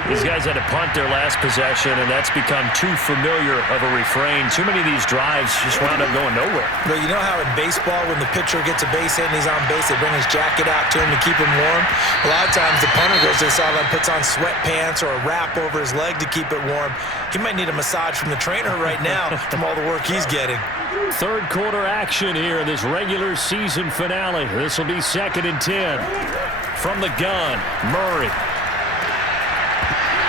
These guys had to punt their last possession, and that's become too familiar of a refrain. Too many of these drives just wound up going nowhere. But you know how in baseball, when the pitcher gets a base hit and he's on base, they bring his jacket out to him to keep him warm? A lot of times the punter goes to the sideline, puts on sweatpants or a wrap over his leg to keep it warm. He might need a massage from the trainer right now from all the work he's getting. Third quarter action here in this regular season finale. This will be 2nd and 10. From the gun, Murray.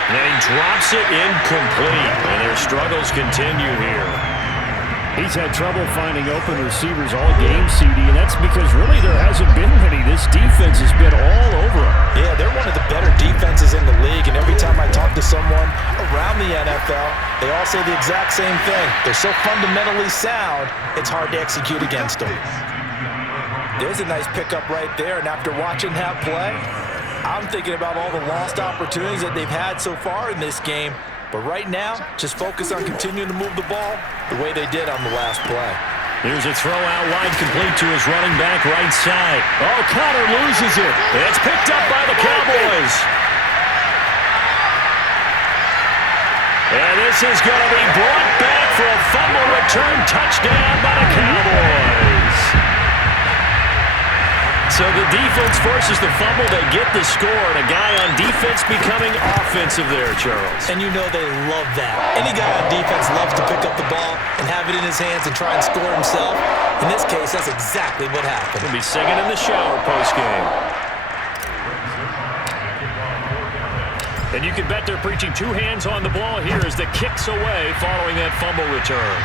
And he drops it incomplete, and their struggles continue here. He's had trouble finding open receivers all game, CD, and that's because really there hasn't been many. This defense has been all over him. Yeah, they're one of the better defenses in the league, and every time I talk to someone around the NFL, they all say the exact same thing. They're so fundamentally sound, it's hard to execute against them. There's a nice pickup right there, and after watching that play, I'm thinking about all the lost opportunities that they've had so far in this game. But right now, just focus on continuing to move the ball the way they did on the last play. Here's a throw out wide complete to his running back right side. Oh, Connor loses it. It's picked up by the Cowboys. And this is going to be brought back for a fumble return touchdown by the Cowboys. So the defense forces the fumble. They get the score, and a guy on defense becoming offensive there, Charles. And you know they love that. Any guy on defense loves to pick up the ball and have it in his hands and try and score himself. In this case, that's exactly what happened. He'll be singing in the shower postgame. And you can bet they're preaching two hands on the ball here as the kick's away following that fumble return.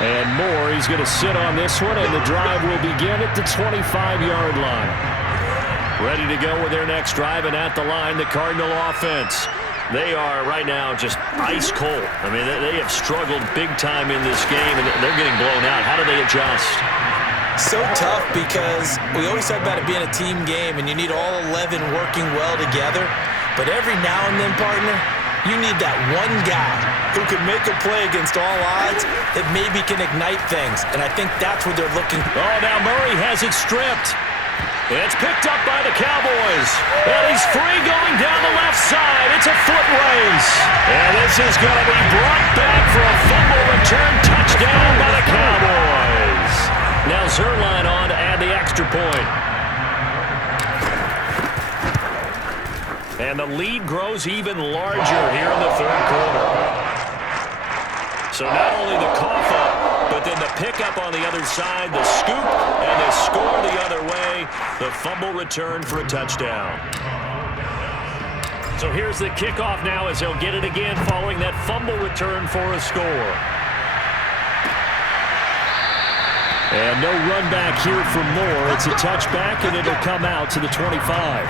And Moore, he's going to sit on this one, and the drive will begin at the 25-yard line. Ready to go with their next drive, and at the line, the Cardinal offense. They are right now just ice cold. I mean, they have struggled big time in this game, and they're getting blown out. How do they adjust? So tough because we always talk about it being a team game, and you need all 11 working well together. But every now and then, partner, you need that one guy who can make a play against all odds that maybe can ignite things. And I think that's what they're looking for. Oh, now Murray has it stripped. It's picked up by the Cowboys. And he's free going down the left side. It's a foot race. And this is going to be brought back for a fumble return touchdown by the Cowboys. Now Zerline on to add the extra point. And the lead grows even larger here in the third quarter. So not only the cough up, but then the pickup on the other side, the scoop, and the score the other way. The fumble return for a touchdown. So here's the kickoff now as he'll get it again following that fumble return for a score. And no run back here for Moore. It's a touchback, and it'll come out to the 25.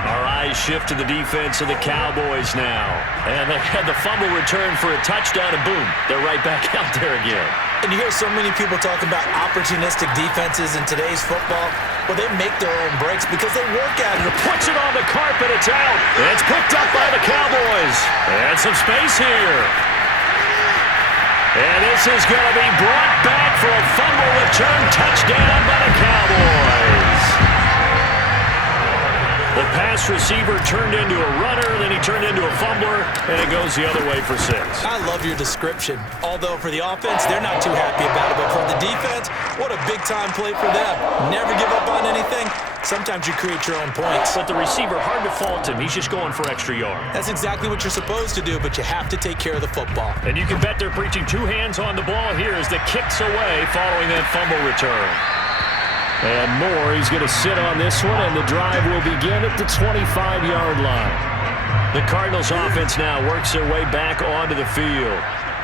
Our eyes shift to the defense of the Cowboys now. And they had the fumble return for a touchdown, and boom, they're right back out there again. And you hear so many people talk about opportunistic defenses in today's football. Well, they make their own breaks because they work at it. Puts it on the carpet, it's out. It's picked up by the Cowboys. And some space here. And this is going to be brought back for a fumble return touchdown by the Cowboys. The pass receiver turned into a runner, then he turned into a fumbler, and it goes the other way for 6. I love your description. Although for the offense, they're not too happy about it. But for the defense, what a big-time play for them. Never give up on anything. Sometimes you create your own points. But the receiver, hard to fault him. He's just going for extra yard. That's exactly what you're supposed to do, but you have to take care of the football. And you can bet they're preaching two hands on the ball here as the kick's away following that fumble return. And Moore, he's going to sit on this one, and the drive will begin at the 25-yard line. The Cardinals offense now works their way back onto the field.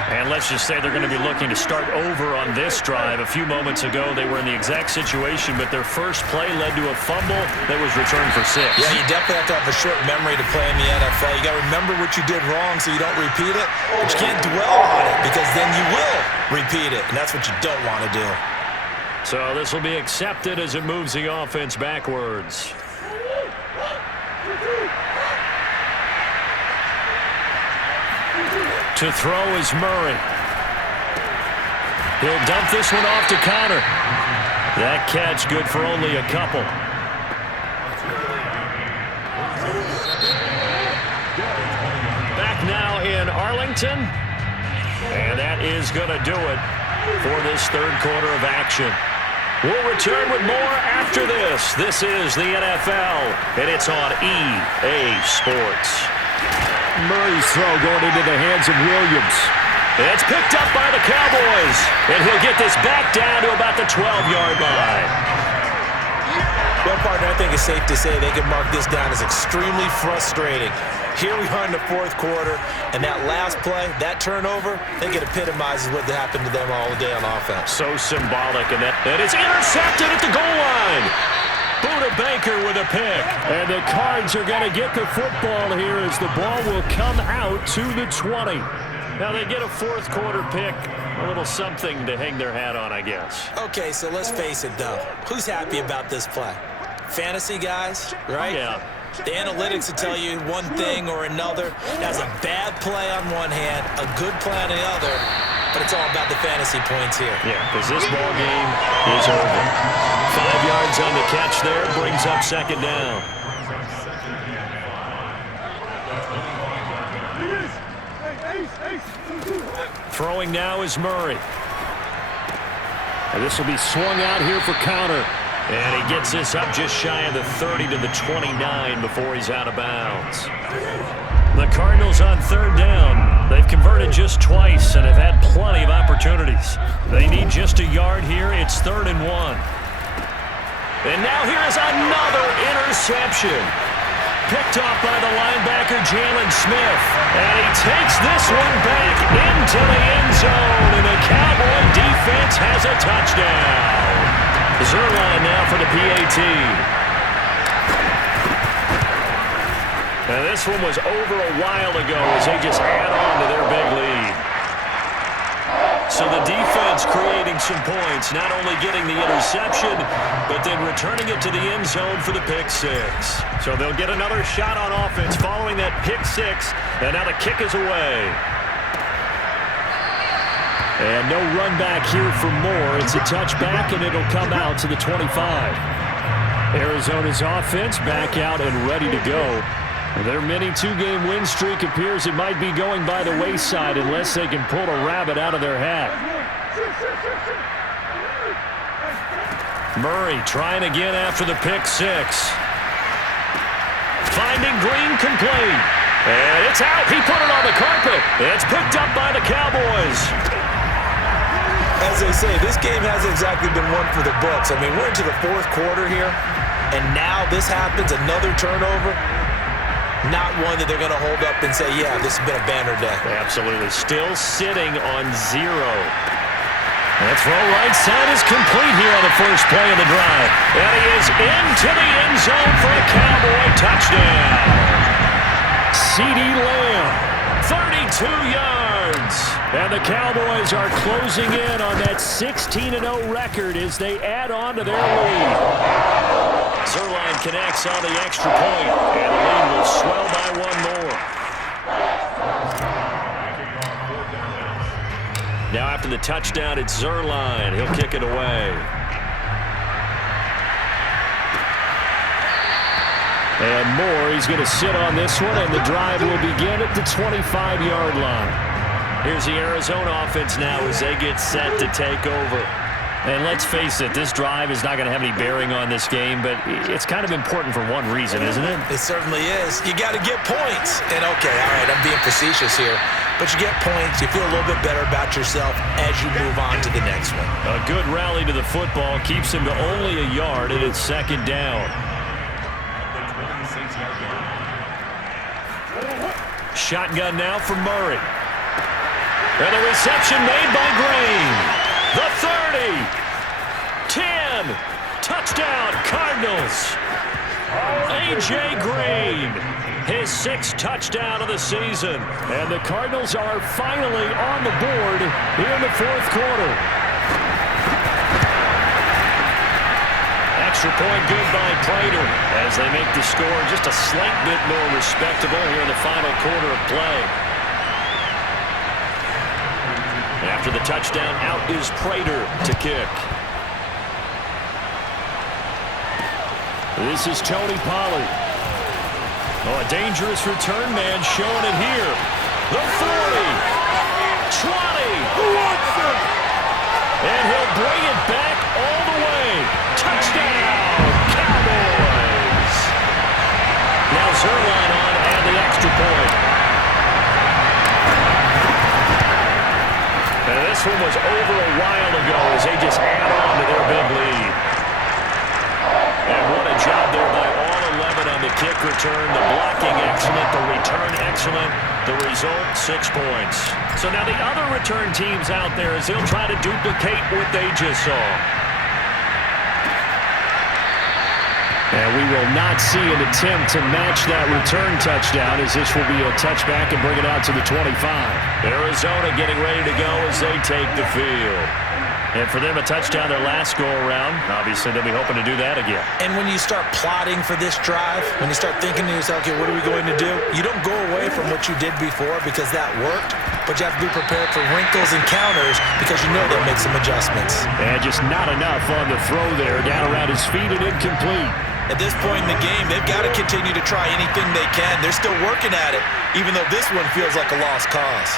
And let's just say they're going to be looking to start over on this drive. A few moments ago, they were in the exact situation, but their first play led to a fumble that was returned for 6. Yeah, you definitely have to have a short memory to play in the NFL. You got to remember what you did wrong so you don't repeat it, but you can't dwell on it because then you will repeat it, and that's what you don't want to do. So this will be accepted as it moves the offense backwards. To throw is Murray. He'll dump this one off to Connor. That catch good for only a couple. Back now in Arlington. And that is going to do it for this third quarter of action. We'll return with more after this. This is the NFL, and it's on EA Sports. Murray's throw going into the hands of Williams. It's picked up by the Cowboys, and he'll get this back down to about the 12-yard line. Well, partner, I think it's safe to say they can mark this down as extremely frustrating. Here we are in the fourth quarter, and that last play, that turnover, I think it epitomizes what happened to them all day on offense. So symbolic, and that is intercepted at the goal line. Buda Baker with a pick. And the Cards are going to get the football here as the ball will come out to the 20. Now they get a fourth quarter pick. A little something to hang their hat on, I guess. Okay, so let's face it, though. Who's happy about this play? Fantasy guys, right? Yeah. The analytics will tell you one thing or another. That's a bad play on one hand, a good play on the other, but it's all about the fantasy points here. Yeah, because this ball game is over. 5 yards on the catch there, brings up second down. Throwing now is Murray. And this will be swung out here for Connor. And he gets this up just shy of the 30 to the 29 before he's out of bounds. The Cardinals on third down. They've converted just twice and have had plenty of opportunities. They need just a yard here. It's 3rd and 1. And now here's another interception. Picked off by the linebacker, Jalen Smith. And he takes this one back into the end zone. And the Cowboy defense has a touchdown. Zerline now for the PAT. Now this one was over a while ago as they just add on to their big lead. So the defense creating some points, not only getting the interception, but then returning it to the end zone for the pick six. So they'll get another shot on offense following that pick six, and now the kick is away. And no run back here for Moore. It's a touchback, and it'll come out to the 25. Arizona's offense back out and ready to go. Their mini two-game win streak appears it might be going by the wayside unless they can pull a rabbit out of their hat. Murray trying again after the pick six. Finding Green complete. And it's out. He put it on the carpet. It's picked up by the Cowboys. As they say, this game hasn't exactly been one for the books. I mean, we're into the fourth quarter here, and now this happens, another turnover. Not one that they're going to hold up and say, yeah, this has been a banner day. Absolutely. Still sitting on 0. That throw right side is complete here on the first play of the drive. And he is into the end zone for a Cowboy touchdown. CeeDee Lamb. 32 yards. And the Cowboys are closing in on that 16-0 record as they add on to their lead. Zerline connects on the extra point, and the lead will swell by one more. Now after the touchdown, it's Zerline. He'll kick it away. And Moore, he's going to sit on this one, and the drive will begin at the 25-yard line. Here's the Arizona offense now as they get set to take over. And let's face it, this drive is not going to have any bearing on this game, but it's kind of important for one reason, isn't it? It certainly is. You got to get points. And, okay, all right, I'm being facetious here. But you get points, you feel a little bit better about yourself as you move on to the next one. A good rally to the football keeps him to only a yard, and it's second down. Shotgun now for Murray. And the reception made by Green. The 30. 10. Touchdown, Cardinals. A.J. Green. His 6th touchdown of the season. And the Cardinals are finally on the board here in the fourth quarter. Extra point good by Prater as they make the score just a slight bit more respectable here in the final quarter of play. After the touchdown, out is Prater to kick. This is Tony Pollard. Oh, a dangerous return man showing it here. The 40, 20. And he'll bring it back all the way. Touchdown, Cowboys. Now Zerline on and the extra point. And this one was over a while ago as they just add on to their big lead. And what a job there by all 11 on the kick return. The blocking excellent, the return excellent. The result, 6 points. So now the other return teams out there as they'll try to duplicate what they just saw. And we will not see an attempt to match that return touchdown as this will be a touchback and bring it out to the 25. Arizona getting ready to go as they take the field. And for them, a touchdown their last go-around. Obviously, they'll be hoping to do that again. And when you start plotting for this drive, when you start thinking to yourself, okay, what are we going to do? You don't go away from what you did before because that worked, but you have to be prepared for wrinkles and counters because you know they'll make some adjustments. And just not enough on the throw there. Down around his feet and incomplete. At this point in the game, they've got to continue to try anything they can. They're still working at it, even though this one feels like a lost cause.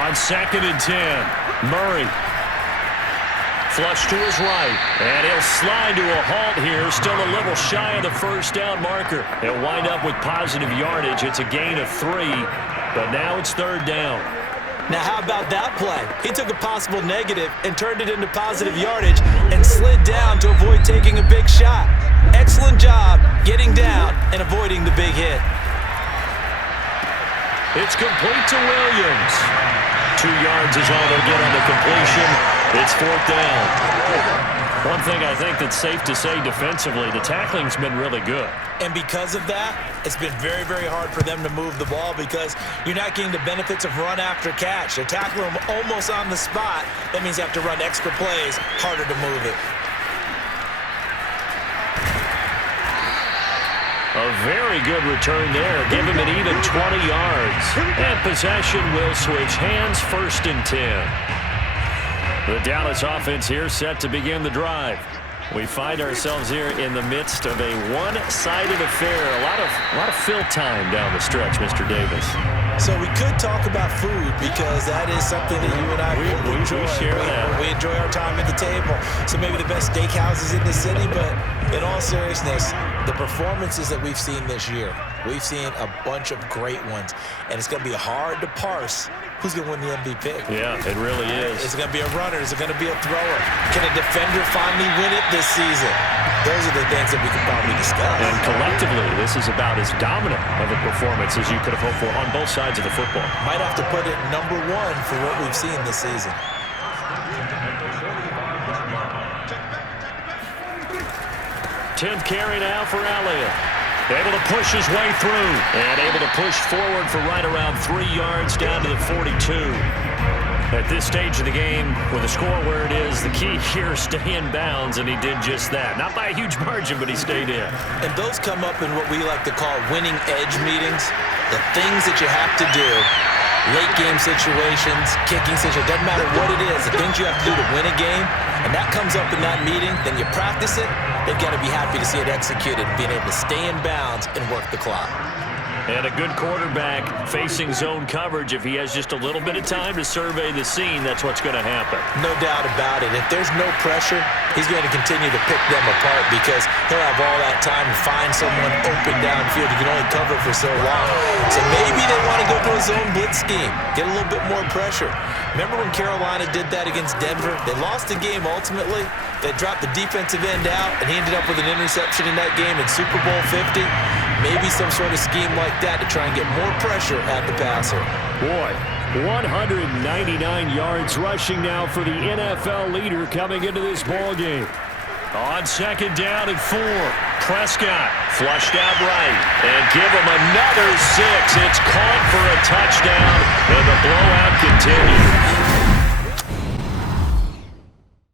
On 2nd and 10, Murray. Flush to his right, and he'll slide to a halt here, still a little shy of the first down marker. He'll wind up with positive yardage. It's a gain of 3, but now it's 3rd down. Now, how about that play? He took a possible negative and turned it into positive yardage and slid down to avoid taking a big shot. Excellent job getting down and avoiding the big hit. It's complete to Williams. 2 yards is all they'll get on the completion. It's 4th down. One thing I think that's safe to say defensively, the tackling's been really good. And because of that, it's been very, very hard for them to move the ball because you're not getting the benefits of run after catch. They tackle them almost on the spot. That means you have to run extra plays, harder to move it. A very good return there. Give him an even 20 yards. And possession will switch hands, 1st and 10. The Dallas offense here set to begin the drive. We find ourselves here in the midst of a one-sided affair. A lot of fill time down the stretch, Mr. Davis. So we could talk about food because that is something that you and I enjoy. We share that. We enjoy our time at the table. So maybe the best steakhouses in the city, but in all seriousness, the performances that we've seen this year, we've seen a bunch of great ones, and it's going to be hard to parse who's going to win the MVP. Yeah, it really is. Is it going to be a runner? Is it going to be a thrower? Can a defender finally win it this season? Those are the things that we can probably discuss. And collectively, this is about as dominant of a performance as you could have hoped for on both sides of the football. Might have to put it #1 for what we've seen this season. 10th carry now for Elliott. Able to push his way through and able to push forward for right around 3 yards down to the 42. At this stage of the game, with the score where it is, the key here is stay in bounds, and he did just that. Not by a huge margin, but he stayed in. And those come up in what we like to call winning edge meetings. The things that you have to do, late game situations, kicking situations, doesn't matter what it is, the things you have to do to win a game, and that comes up in that meeting, then you practice it, they've got to be happy to see it executed, being able to stay in bounds and work the clock. And a good quarterback facing zone coverage. If he has just a little bit of time to survey the scene, that's what's going to happen. No doubt about it. If there's no pressure, he's going to continue to pick them apart because he'll have all that time to find someone open downfield. You can only cover for so long. So maybe they want to go to a zone blitz scheme, get a little bit more pressure. Remember when Carolina did that against Denver? They lost the game ultimately. They dropped the defensive end out, and he ended up with an interception in that game in Super Bowl 50. Maybe some sort of scheme like that to try and get more pressure at the passer. Boy, 199 yards rushing now for the NFL leader coming into this ball game. On 2nd down and 4, Prescott flushed out right and give him another 6. It's caught for a touchdown, and the blowout continues.